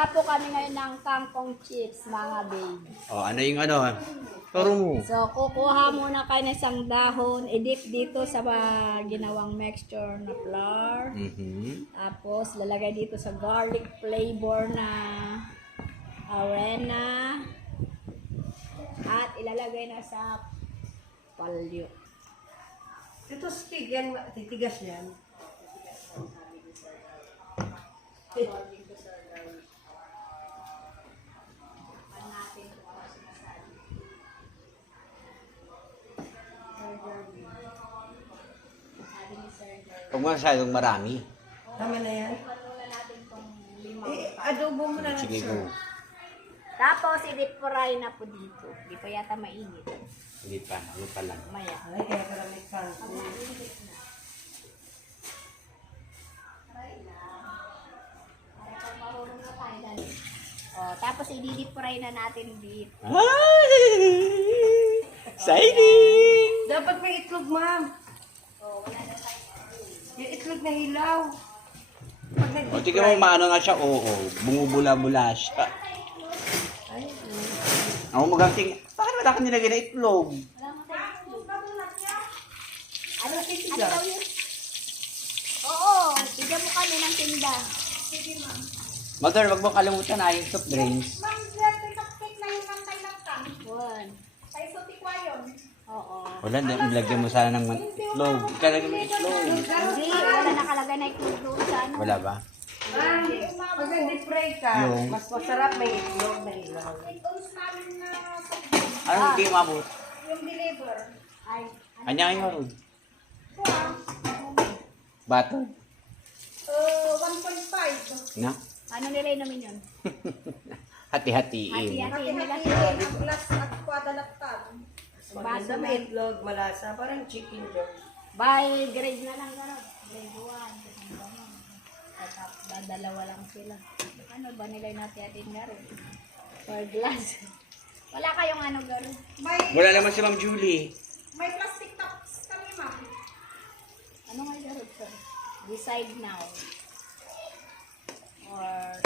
Gawa po kami ngayon ng kangkong chips, mga babe. Oh, ano yung ano? Turo mo. So, kukuha muna kayo ng isang dahon, i-dip dito sa ginawang mixture na flour. Tapos, lalagay dito sa garlic flavor na arena. At ilalagay na sa palyo. Ito stick yan, titigas yan. Huwag masyadong marami. Tama na yan. Adobo mo na lang, Sige sir. go. Tapos, i-deep fry na po dito. Di pa yata mainit. Hindi pa. Ano pa lang. Maya. Ay, kaya pala may kanto. Oh, tapos i-deep fry na natin dito. Ay! Exciting! Dapat may itlog, ma'am. Oh, wala na tayo. Yung itlog na hilaw. Pag nag-deep O, tingnan mo maano nga siya. Oo. Bumubula-bula siya. Ay, Ako maganting. Bakit wala ka nilagay na itlog? Ano daw yun? Oo, bigyan mo kami ng tinda. Sige, ma'am. Mother, wag mo kalimutan na yung soft drinks. Ma'am, grabe cupcake na yung nantay lang ka. One. Sa isotikwa yun. Oo. Wala, nilagyan mo sana ng itlog. Kalagyan mo itlog. Hindi, wala nakalagay na itlog doon sa ano. Wala ba? ma'am, pag nag-deep fry ka, Yung- mas masarap may itlog na hilaw. Ito's namin na Anong hindi umabot? yung deliver. Ay, Kanya kayo ron. Ito ah, Bato? 1.5. Na? ano nila namin yun? Hati-hatiin. Hati-hati nila. Hati-hati, plus at kwadalaktad. Maganda may itlog, malasa, parang chicken joy. By grade na lang gano'n. Grade 1. Tapos dadalawa lang sila. Ano ba nilay natin atin gano'n? For glass. Wala kayong ano gano'n? Wala naman si Ma'am Julie. May plastic tops kami, ma'am. Ano nga gano'n, sir? Decide now. Or